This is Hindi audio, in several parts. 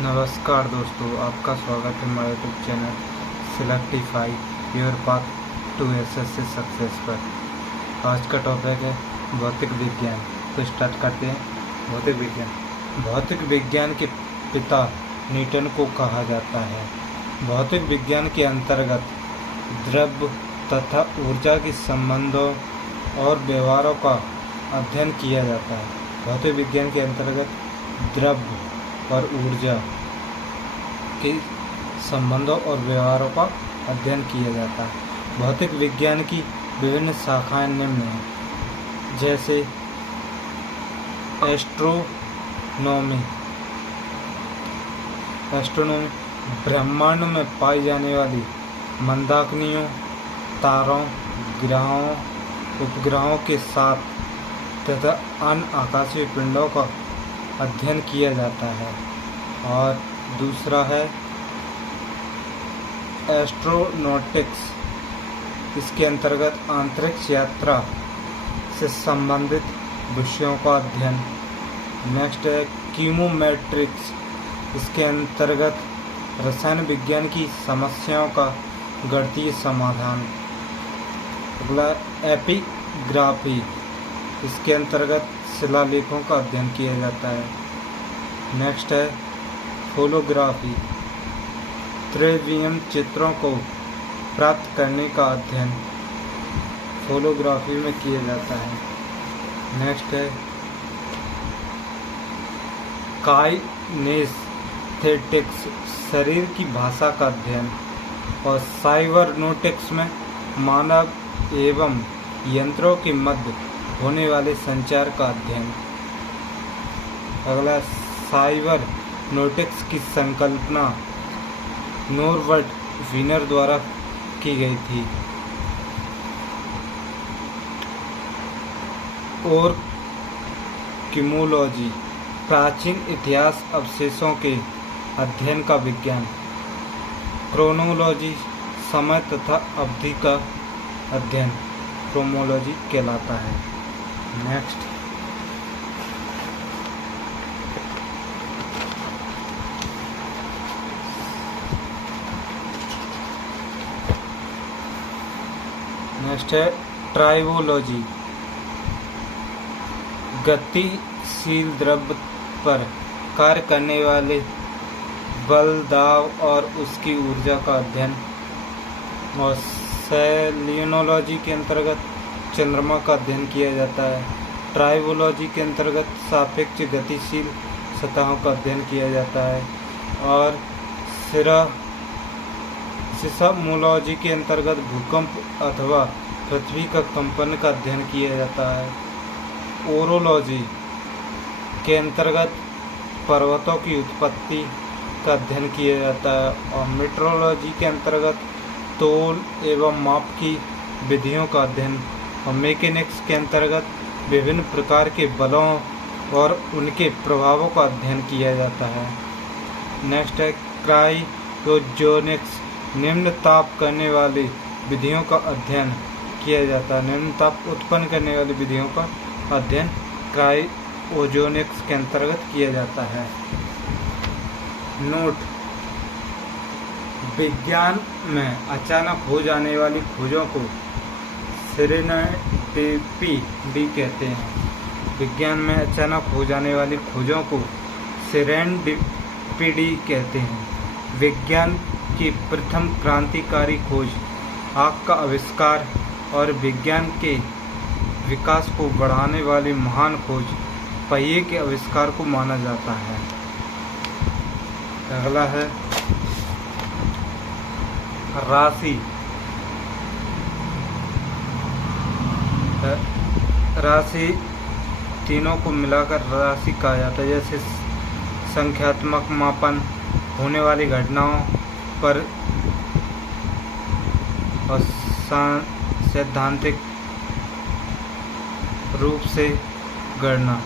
नमस्कार दोस्तों, आपका स्वागत है हमारे YouTube channel Selectify your path to SSC success पर। आज का टॉपिक है भौतिक विज्ञान। तो स्टार्ट करते हैं। भौतिक विज्ञान के पिता न्यूटन को कहा जाता है। भौतिक विज्ञान के अंतर्गत द्रव्य तथा ऊर्जा के संबंधों और व्यवहारों का अध्ययन किया जाता है। भौतिक विज्ञान के अंतर्गत द्रव्य और ऊर्जा के संबंधों और व्यवहारों का अध्ययन किया जाता है। भौतिक विज्ञान की विभिन्न शाखाएं निम्न हैं, जैसे एस्ट्रोनॉमी ब्रह्मांड में पाई जाने वाली मंदाकिनियों, तारों, ग्रहों, उपग्रहों के साथ तथा अन्य आकाशीय पिंडों का अध्ययन किया जाता है। और दूसरा है एस्ट्रोनॉटिक्स। इसके अंतर्गत अंतरिक्ष यात्रा से संबंधित विषयों का अध्ययन। नेक्स्ट है कीमोमेट्रिक्स। इसके अंतर्गत रसायन विज्ञान की समस्याओं का गणितीय समाधान। अगला एपिग्राफी। इसके अंतर्गत शिलालेखों का अध्ययन किया जाता है। नेक्स्ट है होलोग्राफी। त्रिविम चित्रों को प्राप्त करने का अध्ययन होलोग्राफी में किया जाता है। नेक्स्ट है काइनेस्थेटिक्स, शरीर की भाषा का अध्ययन। और साइबरनोटिक्स में मानव एवं यंत्रों के मध्य होने वाले संचार का अध्ययन। अगला साइबरनोटिक्स की संकल्पना नोरबर्ट वीनर द्वारा की गई थी। और कीमोलॉजी, प्राचीन इतिहास अवशेषों के अध्ययन का विज्ञान। क्रोनोलॉजी, समय तथा अवधि का अध्ययन क्रोमोलॉजी कहलाता है। नेक्स्ट है ट्राइबोलॉजी। गतिशील द्रव्य पर कार्य करने वाले बल, दाब और उसकी ऊर्जा का अध्ययन। और सेलिनोलॉजी के अंतर्गत चंद्रमा का अध्ययन किया जाता है। ट्राइबोलॉजी के अंतर्गत सापेक्ष गतिशील सतहों का अध्ययन किया जाता है। और सिस्मोलॉजी के अंतर्गत भूकंप अथवा पृथ्वी का कंपन का अध्ययन किया जाता है। ओरोलॉजी के अंतर्गत पर्वतों की उत्पत्ति का अध्ययन किया जाता है। और मेट्रोलॉजी के अंतर्गत तोल एवं माप की विधियों का अध्ययन। और मैकेनिक्स के अंतर्गत विभिन्न प्रकार के बलों और उनके प्रभावों का अध्ययन किया जाता है। नेक्स्ट है क्रायोजेनिक्स, निम्न ताप करने वाली विधियों का अध्ययन किया जाता है। निम्न ताप उत्पन्न करने वाली विधियों का अध्ययन क्रायोजेनिक्स के अंतर्गत किया जाता है। नोट: विज्ञान में अचानक हो जाने वाली खोजों को सेरेंडिपिटी भी कहते हैं। विज्ञान में अचानक हो जाने वाली खोजों को सेरेंडिपिटी कहते हैं। विज्ञान की प्रथम क्रांतिकारी खोज, आग का आविष्कार और विज्ञान के विकास को बढ़ाने वाली महान खोज, पहिए के आविष्कार को माना जाता है। अगला है राशि। राशि तीनों को मिलाकर राशि कहा जाता है, जैसे संख्यात्मक मापन, होने वाली घटनाओं पर और सैद्धांतिक रूप से गणना।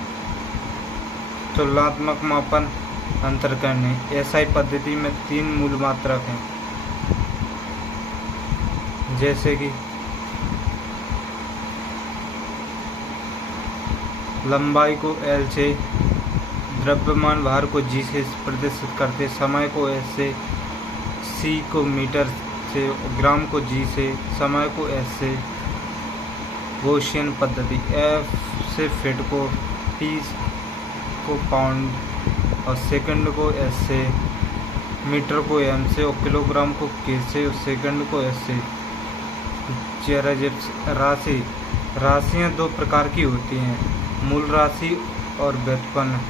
तुलनात्मक मापन, अंतर करने। एसआई पद्धति में 3 मूल मात्रक हैं, जैसे कि लंबाई को L से, द्रव्यमान भार को जी से प्रदर्शित करते, समय को एस से, सी को मीटर से, ग्राम को जी से, समय को एस से। गॉसियन पद्धति, एफ से फीट को, टी को पाउंड और सेकंड को एस से, मीटर को एम से और किलोग्राम को के से और सेकंड को एस से। राशि, राशियाँ दो प्रकार की होती हैं, मूल राशि और व्युत्पन्न।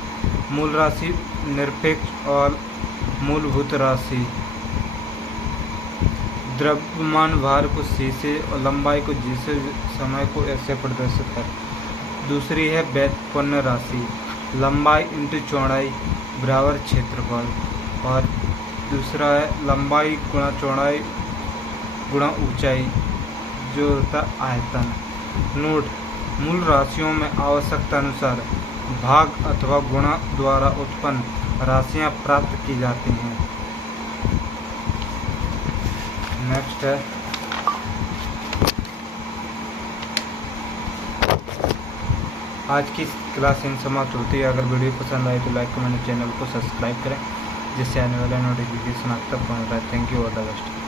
मूल राशि निरपेक्ष और मूलभूत राशि। द्रव्यमान भार को सी से और लंबाई को जी से, समय को एस से प्रदर्शित कर। दूसरी है व्युत्पन्न राशि, लंबाई इंटू चौड़ाई बराबर क्षेत्रफल। और दूसरा है लंबाई गुणा चौड़ाई गुणा ऊंचाई, जो होता है आयतन। नोट, मूल राशियों में आवश्यकता अनुसार भाग अथवा गुणा द्वारा उत्पन्न राशियां प्राप्त की जाती हैं। नेक्स्ट है आज की क्लास इन समाप्त होती है। अगर वीडियो पसंद आए तो लाइक कमेंट, चैनल को सब्सक्राइब करें जिससे आने वाला नोटिफिकेशन आप तक पहुंच रहा है। Thank you, all the best.